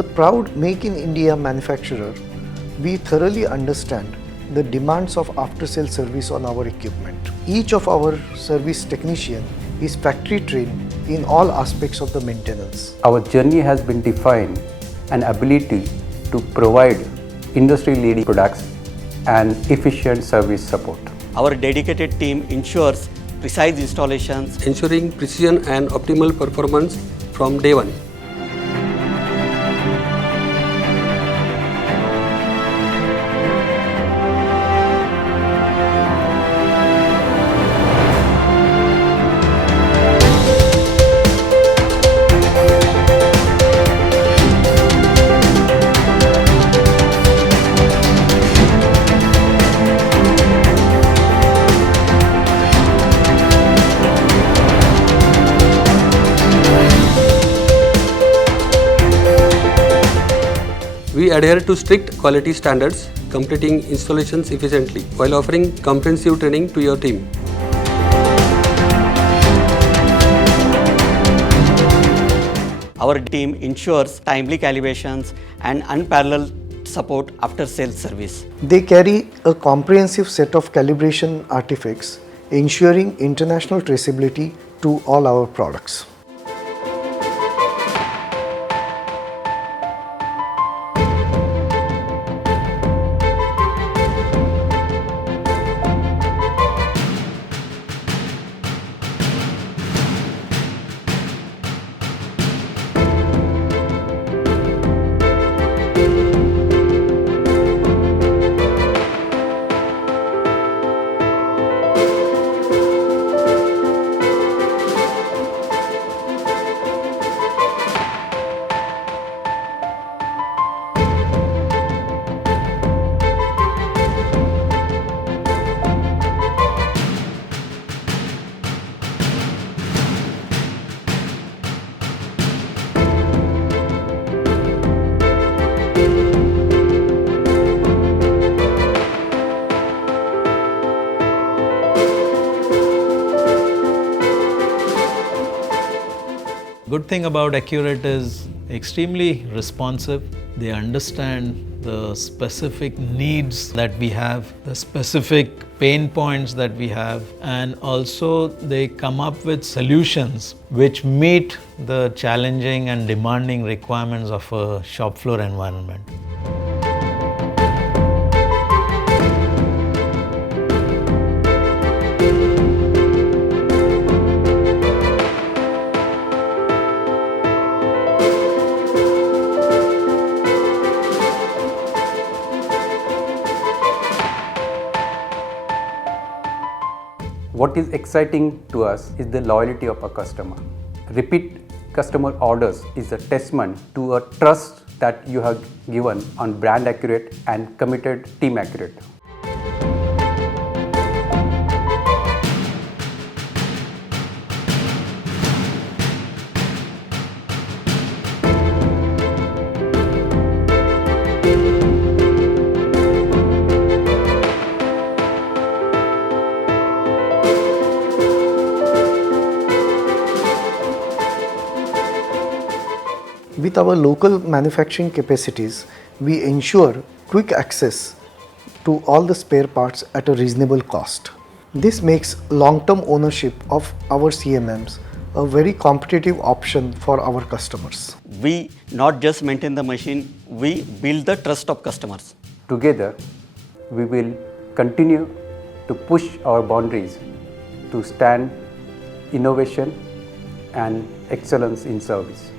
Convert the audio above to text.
a proud Make in India manufacturer, we thoroughly understand the demands of after-sales service on our equipment. Each of our service technician is factory trained in all aspects of the maintenance. Our journey has been defined an ability to provide industry-leading products and efficient service support. Our dedicated team ensures precise installations, ensuring precision and optimal performance from day one. We adhere to strict quality standards, completing installations efficiently while offering comprehensive training to your team. our team ensures timely calibrations and unparalleled support after sales service. They carry a comprehensive set of calibration artifacts, ensuring international traceability to all our products. Good thing about Accurate is extremely responsive. They understand the specific needs that we have, the specific pain points that we have, and also they come up with solutions which meet the challenging and demanding requirements of a shop floor environment. What is exciting to us is the loyalty of a customer. Repeat customer orders is a testament to a trust that you have given on brand Accurate and committed team Accurate. With our local manufacturing capacities, we ensure quick access to all the spare parts at a reasonable cost. This makes long-term ownership of our CMMs a very competitive option for our customers. We not just maintain the machine, we build the trust of customers. Together, we will continue to push our boundaries to stand innovation and excellence in service.